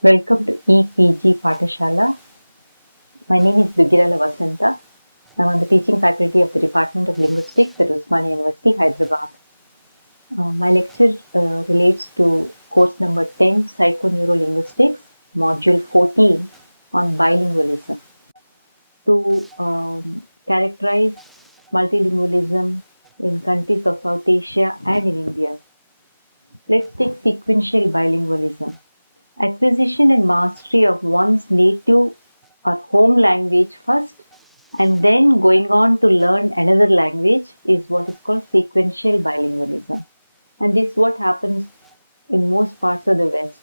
Welcome to EPG Pathashala. My name is Dugirala Vasanta. I'm on the teaching faculty of the Department of Linguistics at Osmania University, Hyderabad. My lecture relates to course number 10, Psychoneurolinguistics, module 14 on bilingualism. To characterize multilingualism in countries of South Asia and in India. Let's take sequential bilingualism. Acquisition and mastery of one's native or home language first and then going on to learn another language is what is called sequential bilingualism. And this is what happens in most parts of the West.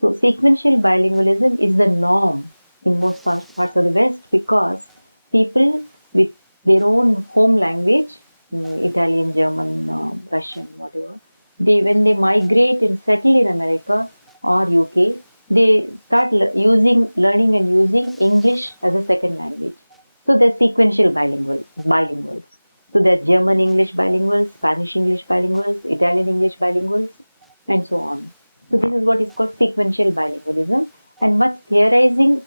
So, sequential bilingualism is the norm in most parts of the West because people with their own home language, Italian, German, Russian, whatever, when they migrate and settle in America or UK, they start learning and using English as a second language. So they're sequential bilinguals. So they're German English bilinguals, Spanish English bilinguals, Italian English bilinguals, and so on. So this is what is called sequential bilingualism, and much theorizing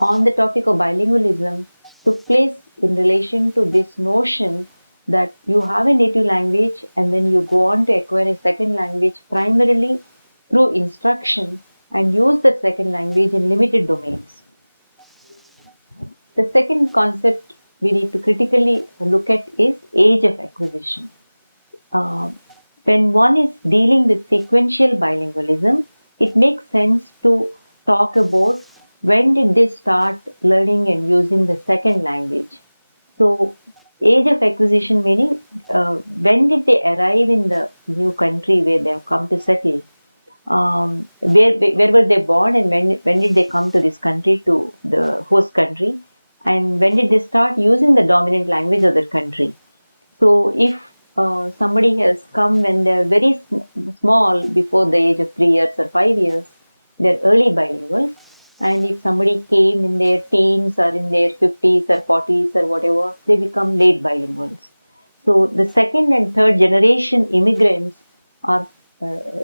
on the topic of bilingualism took place in relation to this notion that you have a native language and then you go on to acquire a second language primarily through instruction and use that second language in limited domains. The second concept we need to critically look at is age of acquisition. Uh, when one is dealing with sequential bilingualism, it makes sense to talk about when did they start learning and using the second language. So, age of acquisition meaning when did they arrive in the new country where they have come to settle? Where were they born and when did they come to this country, to the host country, and when did they start using the dominant language of their country? So if somebody has come when they are very small, before the age of 3 years or 5 years, they're early bilinguals. And if somebody came in their teens or in their 50s or 40s or whatever, they become late bilinguals. So the second and third generation immigrants are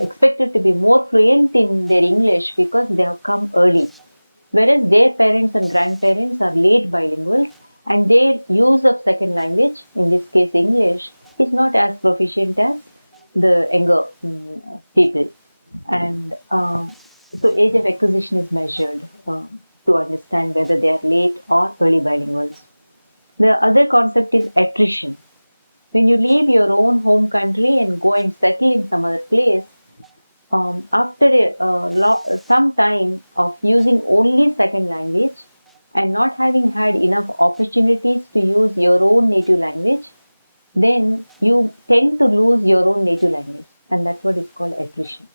expected to be more fluent in their English because they have come early, whereas their parents and grandparents are late bilinguals and their use of second language, in this case English, is not as proficient as the younger people. And so age of acquisition is measured to understand whether they are late or early bilinguals. The other concept is attrition. When you leave your own home country and go and settle in some other place, after some time of using only second language and not having had enough opportunities to use your own native language, then you tend to lose your own native language, and that's what is called attrition.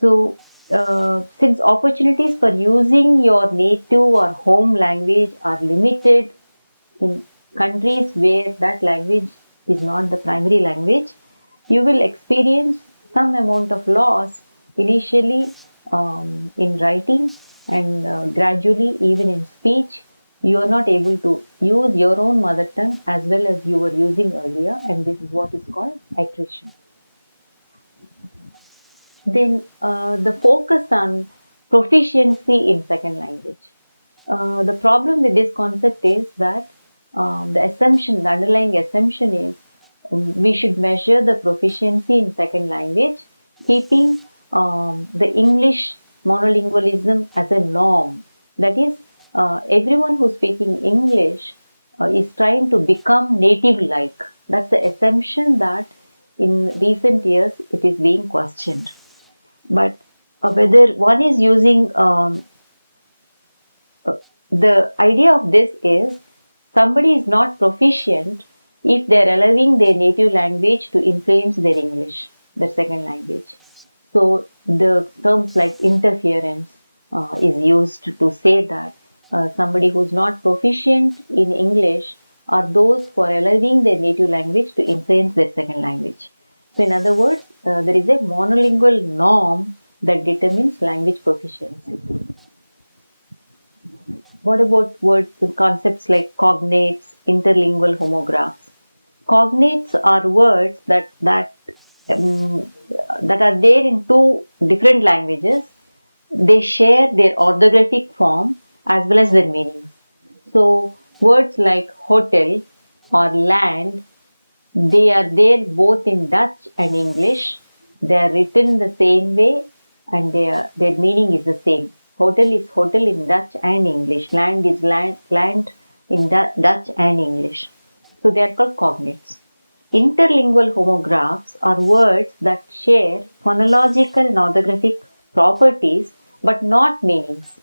So, since opportunities for using your native or home language are limited in countries where that language is not the primary language, you will experience some amount of loss initially in writing and gradually even in speech. You are not able to use your own mother tongue as well as you were using earlier, and this is what is called attrition. Then the focus on proficiency in second language. The problem with this concept is that the underlying assumption is we should measure the proficiency in second language, keeping the English monolingualism as a norm. That is, everyone who's speaking English is trying to become native-like. That's the assumption that in recent years it is being questioned. But whether one is using the idea of this is somebody is not proficient if they're allowing their native language to influence their English, their second language. So the terms like interference is used to say that somebody who's not proficient in English are those who are allowing their native language to influence their second language. So in other words, there is a monolingual norm that determines language proficiency. What about words and concepts like cognates, interlingual homographs? Cognates are words that are there in two different languages, they share their orthographic form as well as their meanings. So words like hotel or land, they are there both in Dutch and English. They are written the same way and their meaning is the same. Hotel is hotel in Dutch and English. Land is land in Dutch and English. So they are called cognates. Interlingual homographs are words that share phonological and orthographic properties but not meanings.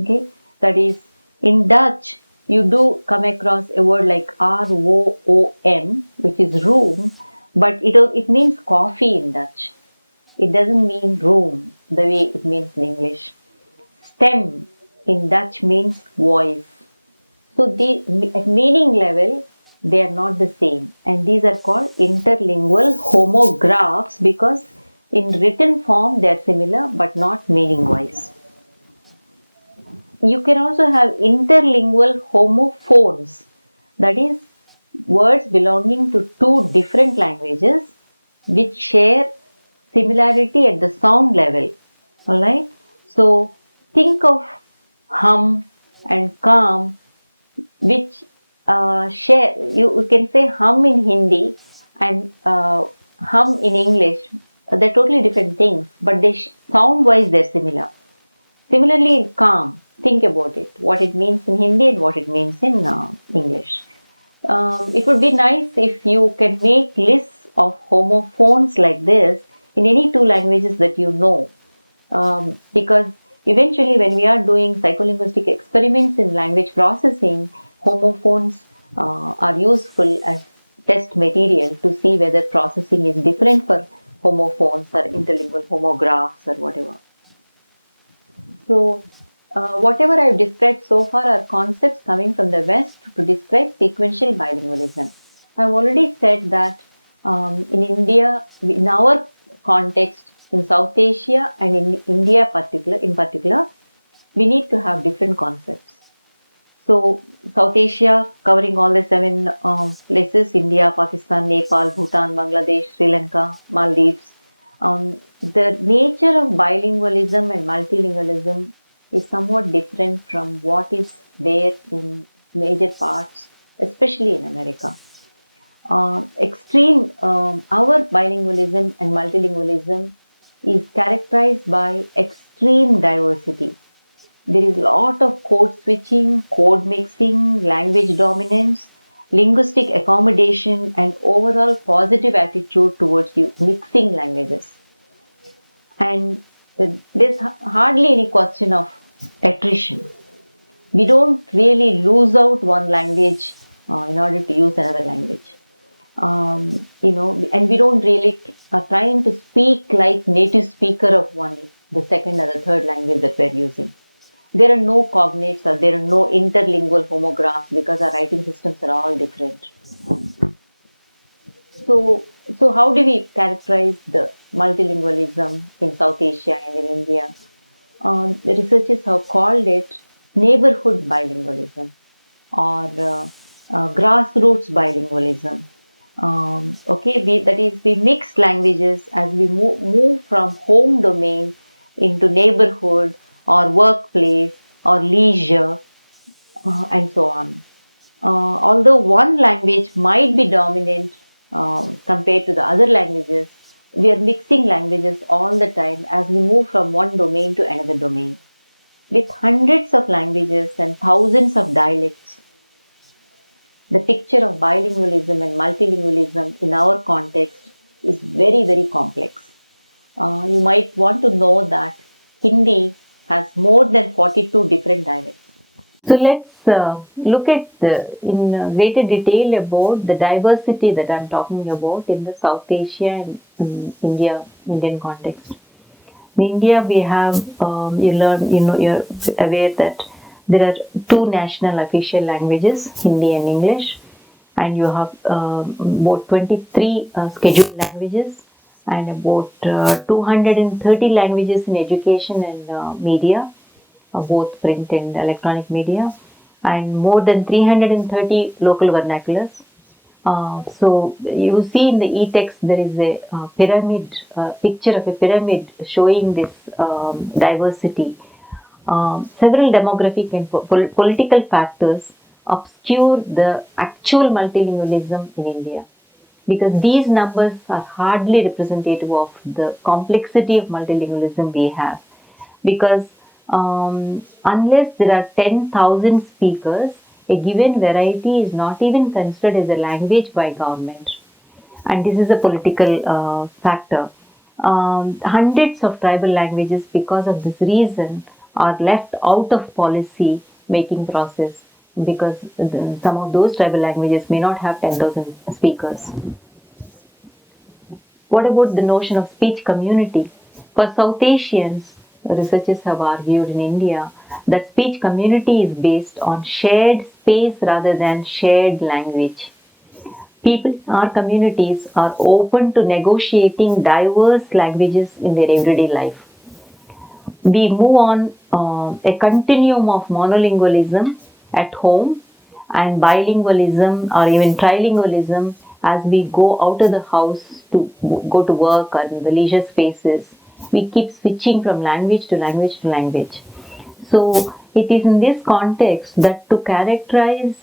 Okay, that is, in Dutch, you do come across a word like room, which is room, but it means coffee in Dutch. It doesn't mean room the way it means in English. Stem in Dutch means voice. So at meaning level, they are not the same, and these are called interlingual homographs because in written form they are similar but not meaning wise. You can also have interlingual homophones, that is, words belonging to two different languages which share similarity at the sound level. Alright, so think of hum and calm, which share, you can say hum in Hindi and hum in English. They're totally different things, but they sound wise they're similar. Similarly, calm, think about it, what it means in Hindi and what it means in English. It would be nice if you can make lists of homophones like this in any two languages that you know, because eventually when we are doing psycholinguistic experiments in language processing, homophones are useful as test material to see whether processing is different for homophones or interlingual homographs or whatever. So, whatever I've described so far are concepts coming from the West to describe sequential bilingualism. I've already said that in India, in our context, in South Asia and in India in particular, we need to have different concepts. So, South Asia covering all the seven places: India, Pakistan, Nepal, Bhutan, Bangladesh, Sri Lanka, Maldives. The nature of bilingualism and multilingualism is somewhat different from what is there in major parts, especially in America. Our bilingualism and multilingualism is characterized by extreme diversity. There is a lot of code switching, code mixing, language dominance, linguistic accommodation, and overall positive attitude towards mixing languages. And there's hardly any question of attrition. We don't really lose out one language in order to use another language. And we don't really are trying to speak like native speaker of one, the second or the third language that we're using. There are no cognates or there are no interlingual homographs because our writing systems are all different. So how do we characterize the multilingualism in South Asia and in India? The researchers have called it neighborhood bilingualism or grassroots bilingualism. That is, we mix languages as we move from home domain into neighborhood or workplace or leisure and so on. Although one language might be dominant compared to the other languages, we are mixing languages all the time as we move from one domain to another domain. With hundreds of languages and thousands of dialects, the picture of bilingualism and multilingualism in our context is very, very complex. You might want to know that Hindi has more than 42 different dialects. So let's look at in greater detail about the diversity that I'm talking about in the South Asia and Indian context. In India, we have you're aware that there are two national official languages, Hindi and English, and you have about 23 scheduled languages and about 230 languages in education and media, both print and electronic media, and more than 330 local vernaculars. So you see in the e-text there is a pyramid, picture of a pyramid showing this diversity. Several demographic and political factors obscure the actual multilingualism in India, because these numbers are hardly representative of the complexity of multilingualism we have. Because unless there are 10,000 speakers, a given variety is not even considered as a language by government. And this is a political factor. Hundreds of tribal languages, because of this reason, are left out of policy making process, because some of those tribal languages may not have 10,000 speakers. What about the notion of speech community? For South Asians, researchers have argued in India that speech community is based on shared space rather than shared language. People in our communities are open to negotiating diverse languages in their everyday life. We move on a continuum of monolingualism at home and bilingualism or even trilingualism as we go out of the house to go to work or in the leisure spaces. We keep switching from language to language to language. So it is in this context that to characterize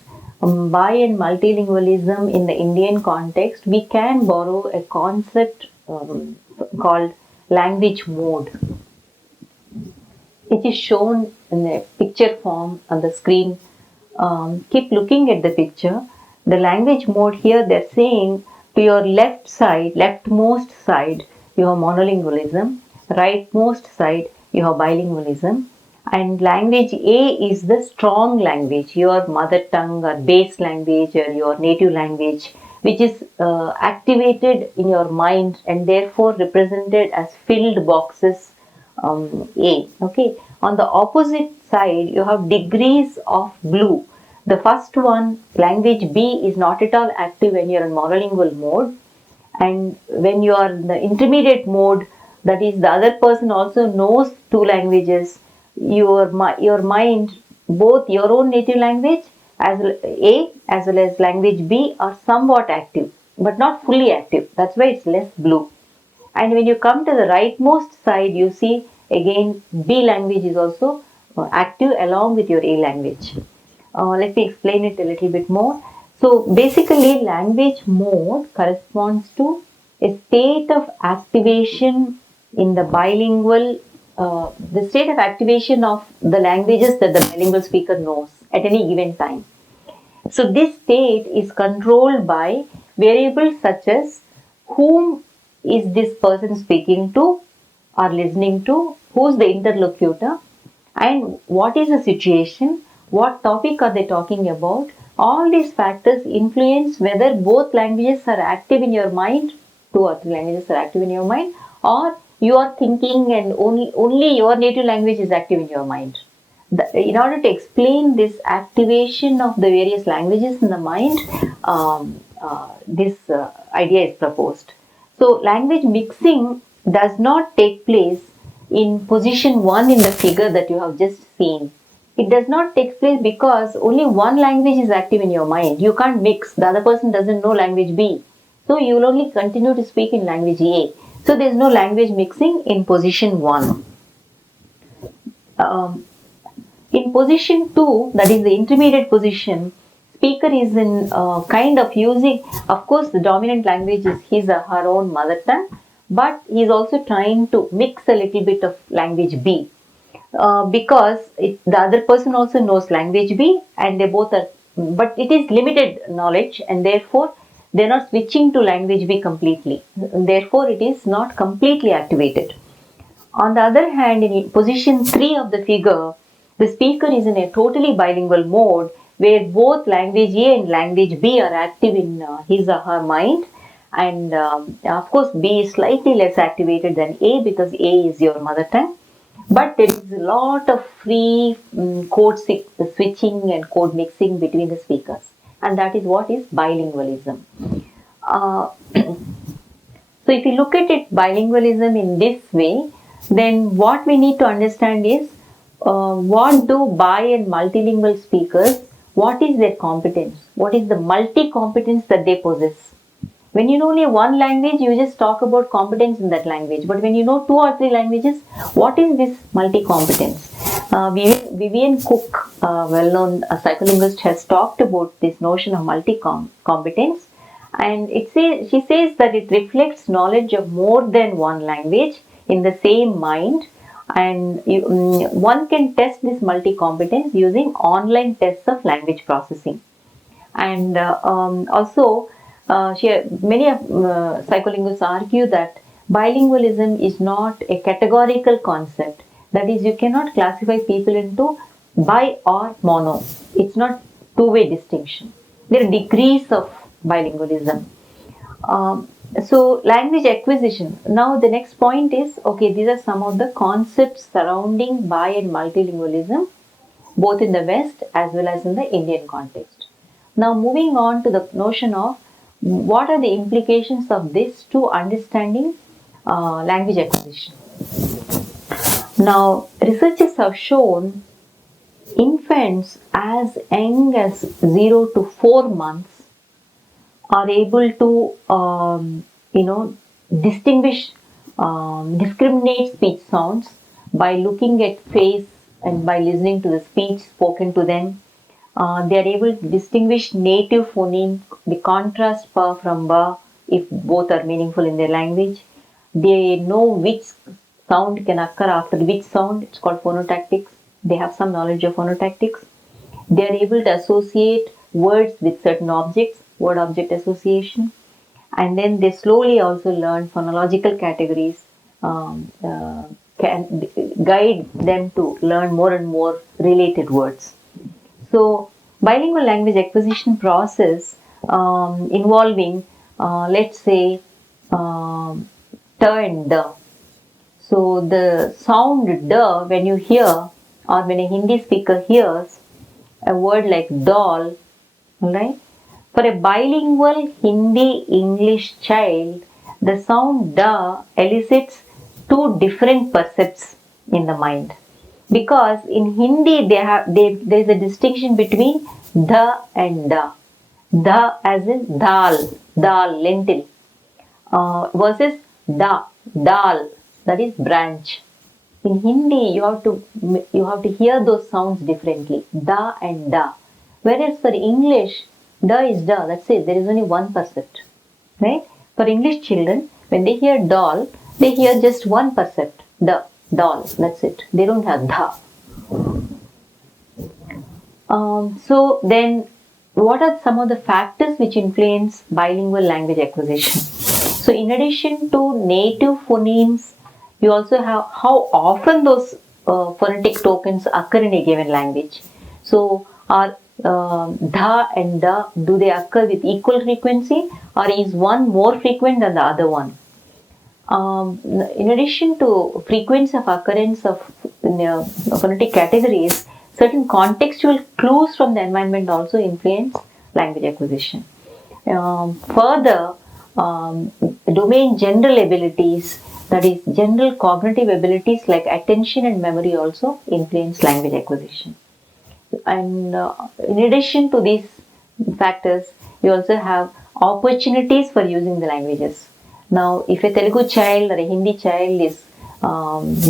bi and multilingualism in the Indian context, we can borrow a concept called language mode. It is shown in a picture form on the screen. Keep looking at the picture. The language mode here, they're saying to your left side, leftmost side, you have monolingualism. Rightmost side, you have bilingualism. And language A is the strong language, your mother tongue or base language or your native language, which is activated in your mind and therefore represented as filled boxes A. Okay. On the opposite side, you have degrees of blue. The first one, language B, is not at all active when you are in monolingual mode. And when you are in the intermediate mode, that is, the other person also knows two languages, your mind, both your own native language as A as well as language B are somewhat active, but not fully active. That's why it's less blue. And when you come to the rightmost side, you see again B language is also active along with your A language. Let me explain it a little bit more. So basically, language mode corresponds to a state of activation in the bilingual, the state of activation of the languages that the bilingual speaker knows at any given time. So this state is controlled by variables such as whom is this person speaking to or listening to, who's the interlocutor, and what is the situation, what topic are they talking about. All these factors influence whether both languages are active in your mind, two or three languages are active in your mind, or you are thinking and only your native language is active in your mind. In order to explain this activation of the various languages in the mind, this idea is proposed. So language mixing does not take place in position 1 in the figure that you have just seen. It does not take place because only one language is active in your mind. You can't mix. The other person doesn't know language B. So you will only continue to speak in language A. So there is no language mixing in position 1. In position 2, that is the intermediate position, speaker is in kind of using, of course the dominant language is his or her own mother tongue, but he is also trying to mix a little bit of language B. Because the other person also knows language B and they both are, but it is limited knowledge and therefore they are not switching to language B completely. Therefore it is not completely activated. On the other hand, in position 3 of the figure, the speaker is in a totally bilingual mode where both language A and language B are active in his or her mind. And of course, B is slightly less activated than A because A is your mother tongue. But there is a lot of free code switching and code mixing between the speakers. And that is what is bilingualism. So if you look at it, bilingualism in this way, then what we need to understand is what do bi and multilingual speakers what is their competence, what is the multi-competence that they possess. When you know only one language, you just talk about competence in that language. But when you know two or three languages, what is this multi-competence? Vivian Cook, a well-known psycholinguist, has talked about this notion of multi-competence. And she says that it reflects knowledge of more than one language in the same mind. And one can test this multi-competence using online tests of language processing. And also, many psycholinguists argue that bilingualism is not a categorical concept. That is, you cannot classify people into bi or mono. It's not two-way distinction. There are degrees of bilingualism. So language acquisition. Now the next point is, okay, these are some of the concepts surrounding bi and multilingualism, both in the West as well as in the Indian context. Now moving on to the notion of what are the implications of this to understanding language acquisition. Now researchers have shown infants as young as 0 to 4 months are able to distinguish, discriminate speech sounds by looking at face and by listening to the speech spoken to them. They are able to distinguish native phoneme, the contrast pa from ba, if both are meaningful in their language. They know which sound can occur after which sound. It's called phonotactics. They have some knowledge of phonotactics. They are able to associate words with certain objects, word-object association. And then they slowly also learn phonological categories, can guide them to learn more and more related words. So, bilingual language acquisition process involving, let's say, t and d. So, the sound d, when you hear or when a Hindi speaker hears a word like doll, right? For a bilingual Hindi-English child, the sound da elicits two different percepts in the mind. Because in Hindi, there is a distinction between the and da. Da as in dal, lentil, versus da, dal, that is branch. In Hindi, you have to hear those sounds differently, da and da. Whereas for English, da is da, that's it, there is only one percept, right? For English children, when they hear doll, they hear just one percept, da, doll, that's it. They don't have da. So then, what are some of the factors which influence bilingual language acquisition? So in addition to native phonemes, we also have how often those phonetic tokens occur in a given language. So are dha and da, do they occur with equal frequency, or is one more frequent than the other one? In addition to frequency of occurrence of phonetic categories, certain contextual clues from the environment also influence language acquisition. Further, domain general abilities, that is general cognitive abilities like attention and memory also influence language acquisition. And in addition to these factors, we also have opportunities for using the languages. Now, if a Telugu child or a Hindi child is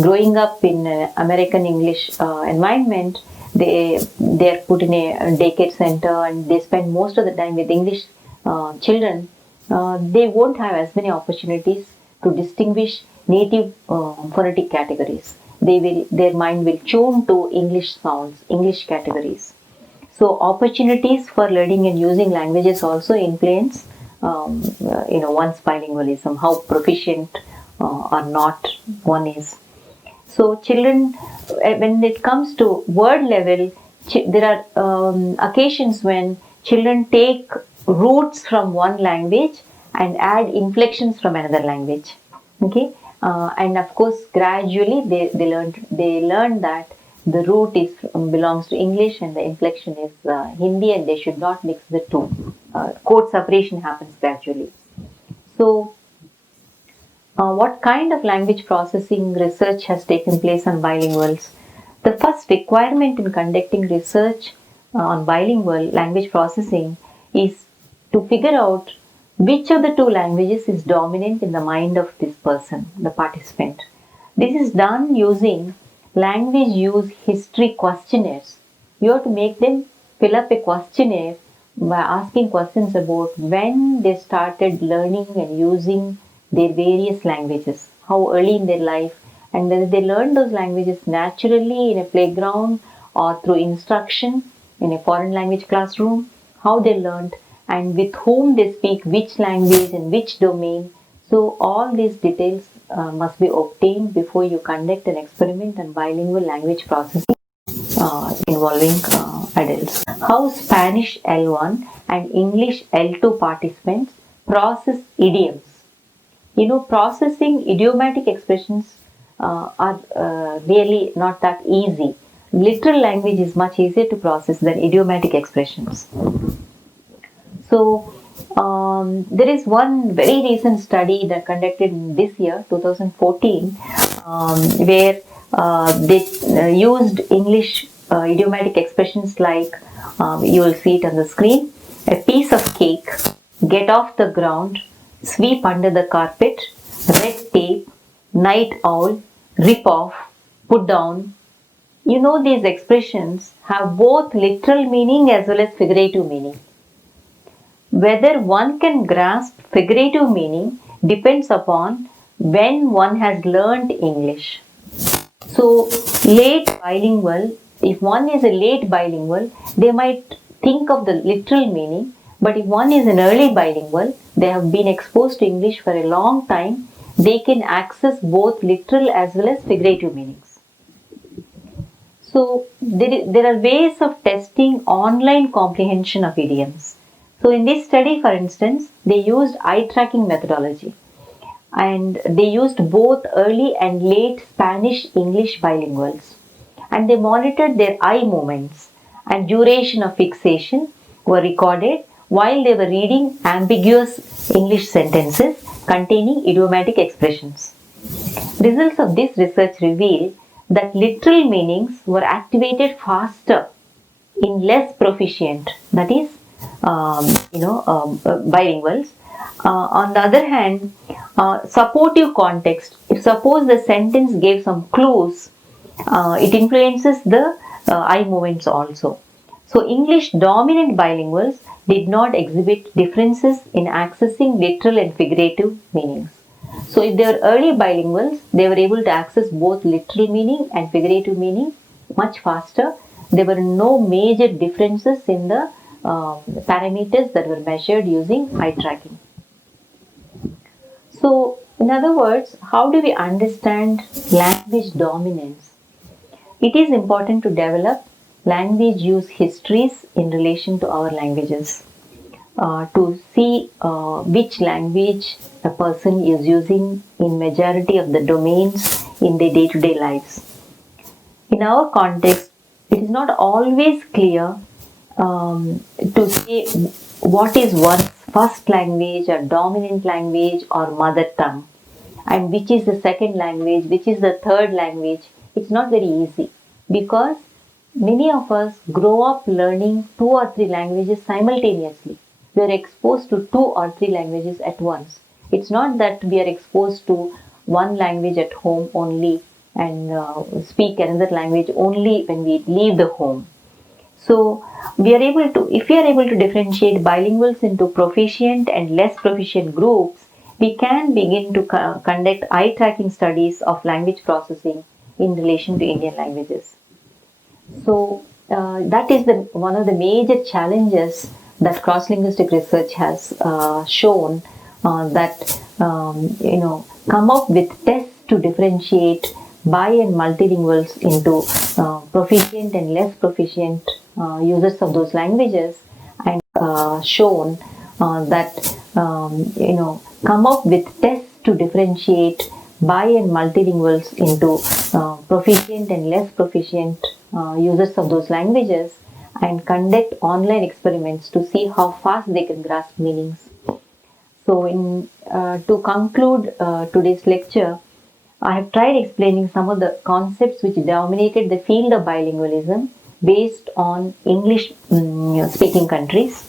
growing up in American English environment, they are put in a daycare center and they spend most of the time with English children. They won't have as many opportunities to distinguish native phonetic categories. Their mind will tune to English sounds, English categories. So opportunities for learning and using languages also influence one's bilingualism, how proficient or not one is. So children, when it comes to word level, there are occasions when children take roots from one language and add inflections from another language. Okay, and of course, gradually they learn that the root belongs to English and the inflection is Hindi, and they should not mix the two. Code separation happens gradually. So, what kind of language processing research has taken place on bilinguals? The first requirement in conducting research on bilingual language processing is to figure out which of the two languages is dominant in the mind of this person, the participant. This is done using language use history questionnaires. You have to make them fill up a questionnaire by asking questions about when they started learning and using their various languages, how early in their life, and whether they learned those languages naturally in a playground or through instruction in a foreign language classroom, how they learned, and with whom they speak which language and which domain. So all these details must be obtained before you conduct an experiment on bilingual language processing involving adults. How Spanish L1 and English L2 participants process idioms. Processing idiomatic expressions are really not that easy. Literal language is much easier to process than idiomatic expressions. So, there is one very recent study that conducted this year, 2014, where they used English idiomatic expressions like, you will see it on the screen, a piece of cake, get off the ground, sweep under the carpet, red tape, night owl, rip off, put down. These expressions have both literal meaning as well as figurative meaning. Whether one can grasp figurative meaning depends upon when one has learned English. So, late bilingual, if one is a late bilingual, they might think of the literal meaning, but if one is an early bilingual, they have been exposed to English for a long time, they can access both literal as well as figurative meanings. So, there are ways of testing online comprehension of idioms. So, in this study, for instance, they used eye tracking methodology, and they used both early and late Spanish-English bilinguals, and they monitored their eye movements and duration of fixation were recorded while they were reading ambiguous English sentences containing idiomatic expressions. Results of this research reveal that literal meanings were activated faster in less proficient, that is, bilinguals. On the other hand, supportive context, if suppose the sentence gave some clues, it influences the eye movements also. So, English dominant bilinguals did not exhibit differences in accessing literal and figurative meanings. So, if they were early bilinguals, they were able to access both literal meaning and figurative meaning much faster. There were no major differences in the parameters that were measured using eye tracking. So, in other words, how do we understand language dominance? It is important to develop language use histories in relation to our languages, to see which language a person is using in majority of the domains in their day-to-day lives. In our context, it is not always clear to say what is one's first language or dominant language or mother tongue, and which is the second language, which is the third language. It's not very easy because many of us grow up learning 2 or 3 languages simultaneously. We are exposed to 2 or 3 languages at once. It's not that we are exposed to one language at home only and speak another language only when we leave the home. So, if we are able to differentiate bilinguals into proficient and less proficient groups, we can begin to conduct eye tracking studies of language processing in relation to Indian languages. So, that is one of the major challenges that cross-linguistic research has shown, that come up with tests to differentiate bi and multilinguals into proficient and less proficient users of those languages, and shown that come up with tests to differentiate bi and multilinguals into proficient and less proficient users of those languages, and conduct online experiments to see how fast they can grasp meanings. So, to conclude today's lecture, I have tried explaining some of the concepts which dominated the field of bilingualism based on English speaking countries.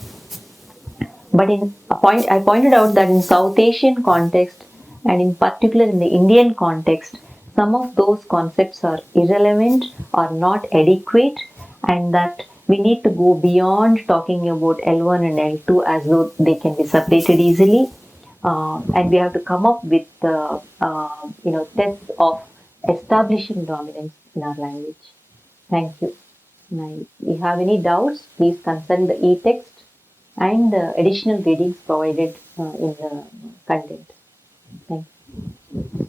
But I pointed out that in South Asian context, and in particular in the Indian context, some of those concepts are irrelevant or not adequate, and that we need to go beyond talking about L1 and L2 as though they can be separated easily, and we have to come up with steps of establishing dominance in our language. Thank you. Now, if you have any doubts, please consult the e-text and the additional readings provided in the content. Thank you.